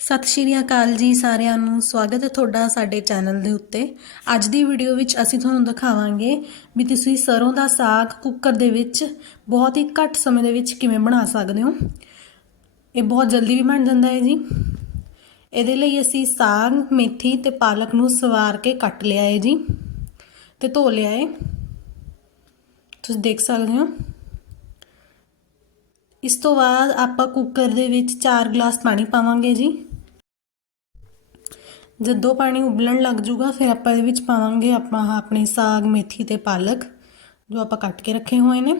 ਸਤਿ ਸ਼੍ਰੀ ਅਕਾਲ ਜੀ ਸਾਰਿਆਂ ਨੂੰ। ਸਵਾਗਤ ਹੈ ਤੁਹਾਡਾ ਸਾਡੇ ਚੈਨਲ ਦੇ ਉੱਤੇ। ਅੱਜ ਦੀ ਵੀਡੀਓ ਵਿੱਚ ਅਸੀਂ ਤੁਹਾਨੂੰ ਦਿਖਾਵਾਂਗੇ ਵੀ ਤੁਸੀਂ ਸਰੋਂ ਦਾ ਸਾਗ ਕੁੱਕਰ ਦੇ ਵਿੱਚ ਬਹੁਤ ਹੀ ਘੱਟ ਸਮੇਂ ਦੇ ਵਿੱਚ ਕਿਵੇਂ ਬਣਾ ਸਕਦੇ ਹੋ। ਇਹ ਬਹੁਤ ਜਲਦੀ ਵੀ ਬਣ ਜਾਂਦਾ ਹੈ ਜੀ। ਇਹਦੇ ਲਈ ਅਸੀਂ ਸਾਗ, ਮੇਥੀ ਤੇ ਪਾਲਕ ਨੂੰ ਸਵਾਰ ਕੇ ਕੱਟ ਲਿਆ ਹੈ ਜੀ ਤੇ ਧੋ ਲਿਆ ਹੈ। ਤੁਸੀਂ ਦੇਖ ਸਕਦੇ ਹੋ। ਇਸ ਤੋਂ ਬਾਅਦ ਆਪਾਂ ਕੁੱਕਰ ਦੇ ਵਿੱਚ 4 ਗਲਾਸ ਪਾਣੀ ਪਾਵਾਂਗੇ ਜੀ। ਜਦੋਂ ਪਾਣੀ ਉਬਲਣ ਲੱਗ ਜੂਗਾ, ਫਿਰ ਆਪਾਂ ਇਹਦੇ ਵਿੱਚ ਪਾਵਾਂਗੇ ਆਪਾਂ ਆਪਣੇ ਸਾਗ, ਮੇਥੀ ਤੇ ਪਾਲਕ, ਜੋ ਆਪਾਂ ਕੱਟ ਕੇ ਰੱਖੇ ਹੋਏ ਨੇ।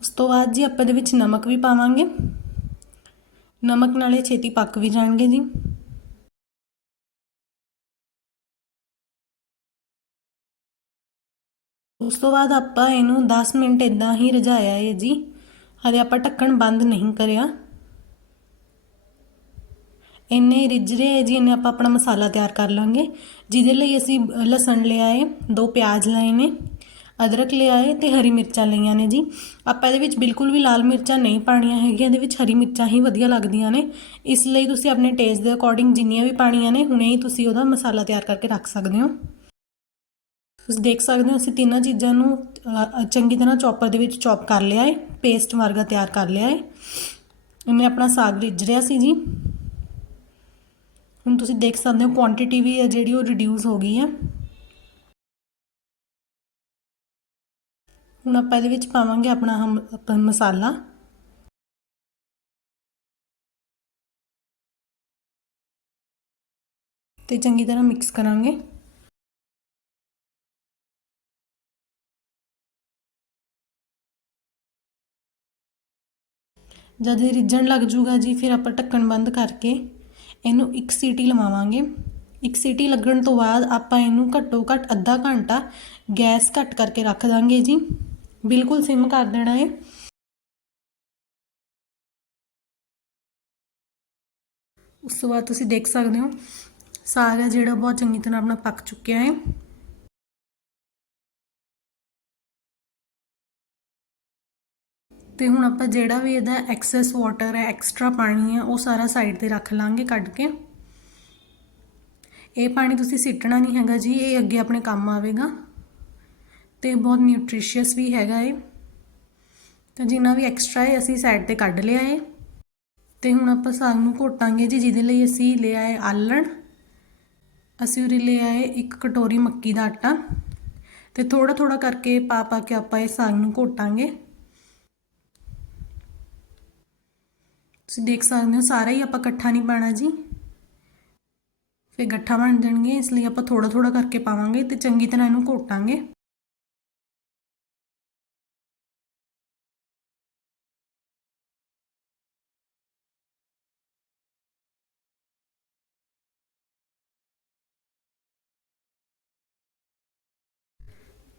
ਉਸ ਤੋਂ ਬਾਅਦ ਜੀ ਆਪਾਂ ਇਹਦੇ ਵਿੱਚ ਨਮਕ ਵੀ ਪਾਵਾਂਗੇ। ਨਮਕ ਨਾਲੇ ਛੇਤੀ ਪੱਕ ਵੀ ਜਾਣਗੇ ਜੀ। ਉਸ ਤੋਂ ਬਾਅਦ ਆਪਾਂ ਇਹਨੂੰ 10 ਮਿੰਟ ਇਦਾਂ ਹੀ ਰਝਾਇਆ ਹੈ ਜੀ। ਹਲੇ ਆਪਾਂ ਢੱਕਣ ਬੰਦ ਨਹੀਂ ਕਰਿਆ। ਇੰਨੇ ਰਿੱਝ ਰਹੇ ਜੀ, ਇੰਨੇ ਆਪਾਂ ਆਪਣਾ ਮਸਾਲਾ ਤਿਆਰ ਕਰ ਲਾਂਗੇ। ਜਿਹਦੇ ਲਈ ਅਸੀਂ ਲਸਣ ਲਿਆ ਹੈ ਦੋ ਪਿਆਜ਼ ਲਏ ਨੇ, ਅਦਰਕ ਲਿਆ ਹੈ ਤੇ ਹਰੀ ਮਿਰਚਾਂ ਲਈਆਂ ਨੇ ਜੀ। ਆਪਾਂ ਇਹਦੇ ਵਿੱਚ ਬਿਲਕੁਲ ਵੀ ਲਾਲ ਮਿਰਚਾਂ ਨਹੀਂ ਪਾਣੀਆਂ ਹੈਗੀਆਂ, ਇਹਦੇ ਵਿੱਚ ਹਰੀ ਮਿਰਚਾਂ ਹੀ ਵਧੀਆ ਲੱਗਦੀਆਂ ਨੇ। ਇਸ ਲਈ ਤੁਸੀਂ ਆਪਣੇ ਟੇਸਟ ਦੇ ਅਕੋਰਡਿੰਗ ਜਿੰਨੀਆਂ ਵੀ ਪਾਣੀਆਂ ਨੇ, ਹੁਣੇ ਹੀ ਤੁਸੀਂ ਉਹਦਾ ਮਸਾਲਾ ਤਿਆਰ ਕਰਕੇ ਰੱਖ ਸਕਦੇ ਹੋ। ਤੁਸੀਂ ਦੇਖ ਸਕਦੇ ਹੋ, ਅਸੀਂ ਤਿੰਨਾਂ ਚੀਜ਼ਾਂ ਨੂੰ ਚੰਗੀ ਤਰ੍ਹਾਂ ਚੌਪਰ ਦੇ ਵਿੱਚ ਚੌਪ ਕਰ ਲਿਆ ਹੈ ਪੇਸਟ ਵਰਗਾ ਤਿਆਰ ਕਰ ਲਿਆ ਹੈ। ਇਹਨੇ ਆਪਣਾ ਸਾਗ ਰਿੱਝ ਰਿਹਾ ਸੀ ਜੀ। ਹੁਣ ਤੁਸੀਂ ਦੇਖ ਸਕਦੇ ਹੋ ਕੁਆਂਟੀਟੀ ਵੀ ਹੈ ਜਿਹੜੀ ਉਹ ਰਿਡਿਊਸ ਹੋ ਗਈ ਹੈ। ਹੁਣ ਆਪਾਂ ਇਹਦੇ ਵਿੱਚ ਪਾਵਾਂਗੇ ਆਪਣਾ ਹਮ, ਆਪਣਾ ਮਸਾਲਾ। ਤੇ ਚੰਗੀ ਤਰ੍ਹਾਂ ਮਿਕਸ ਕਰਾਂਗੇ। ਜਦ ਇਹ ਰਿੱਝਣ ਲੱਗ ਜੂਗਾ ਜੀ, ਫਿਰ ਆਪਾਂ ਢੱਕਣ ਬੰਦ ਕਰਕੇ ਇਹਨੂੰ ਇੱਕ ਸੀਟੀ ਲਵਾਵਾਂਗੇ। ਇੱਕ ਸੀਟੀ ਲੱਗਣ ਤੋਂ ਬਾਅਦ ਆਪਾਂ ਇਹਨੂੰ ਘੱਟੋ ਘੱਟ ਅੱਧਾ ਘੰਟਾ ਗੈਸ ਘੱਟ ਕਰਕੇ ਰੱਖ ਦਾਂਗੇ ਜੀ। ਬਿਲਕੁਲ ਸਿਮ ਕਰ ਦੇਣਾ ਹੈ ਉਸ ਤੋਂ ਬਾਅਦ ਤੁਸੀਂ ਦੇਖ ਸਕਦੇ ਹੋ ਸਾਗ ਹੈ ਜਿਹੜਾ ਬਹੁਤ ਚੰਗੀ ਤਰ੍ਹਾਂ ਆਪਣਾ ਪੱਕ ਚੁੱਕਿਆ ਹੈ ਤੇ ਹੁਣ ਆਪਾਂ ਜਿਹੜਾ ਵੀ ਇਹਦਾ ਐਕਸੈਸ ਵਾਟਰ ਹੈ ਐਕਸਟਰਾ ਪਾਣੀ ਹੈ, ਉਹ ਸਾਰਾ ਸਾਈਡ ਤੇ ਰੱਖ ਲਾਂਗੇ ਕੱਢ ਕੇ। ਇਹ ਪਾਣੀ ਤੁਸੀਂ ਸਿੱਟਣਾ ਨਹੀਂ ਹੈਗਾ ਜੀ, ਇਹ ਅੱਗੇ ਆਪਣੇ ਕੰਮ ਆਵੇਗਾ। ਤੇ ਬਹੁਤ ਨਿਊਟ੍ਰੀਸ਼ੀਅਸ ਵੀ ਹੈਗਾ ਇਹ। ਤਾਂ ਜਿੰਨਾ ਵੀ ਐਕਸਟਰਾ ਹੈ ਅਸੀਂ ਸਾਈਡ ਤੇ ਕੱਢ ਲਿਆ ਹੈ ਤੇ ਹੁਣ ਆਪਾਂ ਸਾਗ ਨੂੰ ਘੋਟਾਂਗੇ ਜੀ, ਜਿਹਦੇ ਲਈ ਅਸੀਂ ਲਿਆ ਹੈ ਆਲਣ। ਅਸੀਂ ਉਰੇ ਲਿਆ ਹੈ ਇੱਕ ਕਟੋਰੀ ਮੱਕੀ ਦਾ ਆਟਾ। ਤੇ ਥੋੜਾ ਥੋੜਾ ਕਰਕੇ ਪਾ ਪਾ ਕੇ ਆਪਾਂ ਇਹ ਸਾਗ ਨੂੰ ਘੋਟਾਂਗੇ। ਤੁਸੀਂ ਦੇਖ ਸਕਦੇ ਹੋ, ਸਾਰਾ ਹੀ ਆਪਾਂ ਇਕੱਠਾ ਨਹੀਂ ਪਾਣਾ ਜੀ। ਫਿਰ ਗੱਠਾ ਬਣ ਜਾਣਗੇ, ਇਸ ਲਈ ਆਪਾਂ ਥੋੜਾ ਥੋੜਾ ਕਰਕੇ ਪਾਵਾਂਗੇ ਤੇ ਚੰਗੀ ਤਰ੍ਹਾਂ ਇਹਨੂੰ ਘੋਟਾਂਗੇ।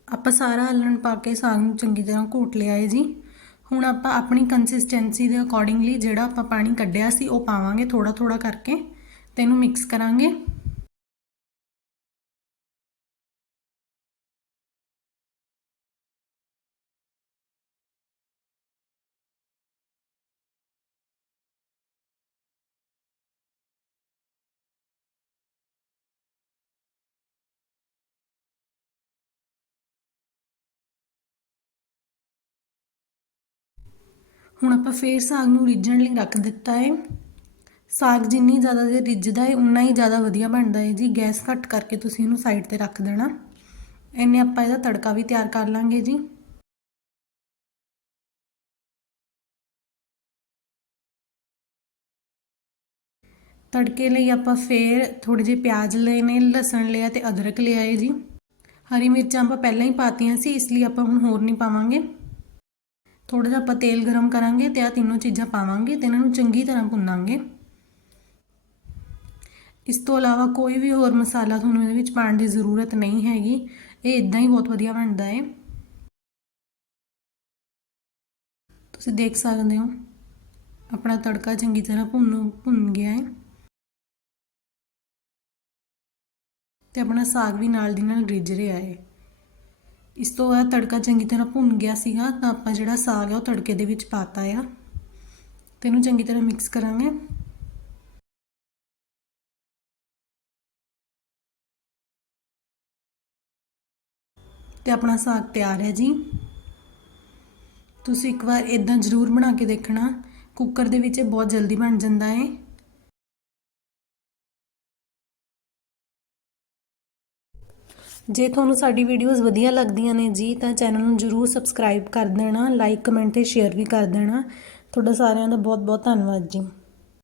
ਆਪਾਂ ਸਾਰਾ ਹਲਣ ਪਾ ਕੇ ਸਾਗ ਨੂੰ ਚੰਗੀ ਤਰ੍ਹਾਂ ਘੋਟ ਲਿਆ ਹੈ ਜੀ। ਹੁਣ ਆਪਾਂ ਆਪਣੀ ਕੰਸਿਸਟੈਂਸੀ ਦੇ ਅਕੋਰਡਿੰਗਲੀ ਜਿਹੜਾ ਆਪਾਂ ਪਾਣੀ ਕੱਢਿਆ ਸੀ, ਉਹ ਪਾਵਾਂਗੇ ਥੋੜਾ ਥੋੜਾ ਕਰਕੇ ਤੇ ਇਹਨੂੰ ਮਿਕਸ ਕਰਾਂਗੇ। ਹੁਣ ਆਪਾਂ ਫੇਰ ਸਾਗ ਨੂੰ ਰਿੱਝਣ ਲਈ ਰੱਖ ਦਿੱਤਾ ਹੈ ਸਾਗ ਜਿੰਨੀ ਜ਼ਿਆਦਾ ਦੇ ਰਿੱਝਦਾ ਹੈ ਉਨਾ ਹੀ ਜ਼ਿਆਦਾ ਵਧੀਆ ਬਣਦਾ ਹੈ ਜੀ। ਗੈਸ ਘੱਟ ਕਰਕੇ ਤੁਸੀਂ ਇਹਨੂੰ ਸਾਈਡ ਤੇ ਰੱਖ ਦੇਣਾ। ਇੰਨੇ ਆਪਾਂ ਇਹਦਾ ਤੜਕਾ ਵੀ ਤਿਆਰ ਕਰ ਲਾਂਗੇ ਜੀ। ਤੜਕੇ ਲਈ ਆਪਾਂ ਫੇਰ ਥੋੜੇ ਜਿਹੇ ਪਿਆਜ਼ ਲਏ ਨੇ, ਲਸਣ ਲਿਆ ਤੇ ਅਦਰਕ ਲਿਆ ਹੈ ਜੀ। ਹਰੀ ਮਿਰਚਾਂ ਆਪਾਂ ਪਹਿਲਾਂ ਹੀ ਪਾਤੀਆਂ ਸੀ, ਇਸ ਲਈ ਆਪਾਂ ਹੁਣ ਹੋਰ ਨਹੀਂ ਪਾਵਾਂਗੇ। ਥੋੜਾ ਜਿਹਾ ਆਪਾਂ ਤੇਲ ਗਰਮ ਕਰਾਂਗੇ ਤੇ ਆ ਤਿੰਨੋਂ ਚੀਜ਼ਾਂ ਪਾਵਾਂਗੇ ਤੇ ਇਹਨਾਂ ਨੂੰ ਚੰਗੀ ਤਰ੍ਹਾਂ ਭੁੰਨਾਂਗੇ। ਇਸ ਤੋਂ ਇਲਾਵਾ ਕੋਈ ਵੀ ਹੋਰ ਮਸਾਲਾ ਤੁਹਾਨੂੰ ਇਹਦੇ ਵਿੱਚ ਪਾਉਣ ਦੀ ਜ਼ਰੂਰਤ ਨਹੀਂ ਹੈਗੀ। ਇਹ ਇਦਾਂ ਹੀ ਬਹੁਤ ਵਧੀਆ ਬਣਦਾ ਹੈ ਤੁਸੀਂ ਦੇਖ ਸਕਦੇ ਹੋ, ਆਪਣਾ ਤੜਕਾ ਚੰਗੀ ਤਰ੍ਹਾਂ ਭੁੰਨ ਭੁੰਨ ਗਿਆ ਹੈ ਤੇ ਆਪਣਾ ਸਾਗ ਵੀ ਨਾਲ ਦੀ ਨਾਲ ਰਿੱਝ ਰਿਹਾ ਹੈ ਇਸ ਤੋਂ ਬਾਅਦ ਤੜਕਾ ਚੰਗੀ ਤਰ੍ਹਾਂ ਭੁੰਨ ਗਿਆ ਸੀਗਾ ਤਾਂ ਆਪਾਂ ਜਿਹੜਾ ਸਾਗ ਹੈ ਉਹ ਤੜਕੇ ਦੇ ਵਿੱਚ ਪਾਤਾ ਆ। ਤੇ ਇਹਨੂੰ ਚੰਗੀ ਤਰ੍ਹਾਂ ਮਿਕਸ ਕਰਾਂਗੇ। ਤੇ ਆਪਣਾ ਸਾਗ ਤਿਆਰ ਹੈ ਜੀ। ਤੁਸੀਂ ਇੱਕ ਵਾਰ ਇਦਾਂ ਜ਼ਰੂਰ ਬਣਾ ਕੇ ਦੇਖਣਾ। ਕੁੱਕਰ ਦੇ ਵਿੱਚ ਇਹ ਬਹੁਤ ਜਲਦੀ ਬਣ ਜਾਂਦਾ ਹੈ ਜੇ ਤੁਹਾਨੂੰ ਸਾਡੀ ਵੀਡੀਓਜ਼ ਵਧੀਆ ਲੱਗਦੀਆਂ ਨੇ ਜੀ, ਤਾਂ ਚੈਨਲ ਨੂੰ ਜਰੂਰ ਸਬਸਕ੍ਰਾਈਬ ਕਰ ਦੇਣਾ ਲਾਈਕ ਕਮੈਂਟ ਤੇ ਸ਼ੇਅਰ ਵੀ ਕਰ ਦੇਣਾ। ਤੁਹਾਡਾ ਸਾਰਿਆਂ ਦਾ ਬਹੁਤ ਬਹੁਤ ਧੰਨਵਾਦ ਜੀ।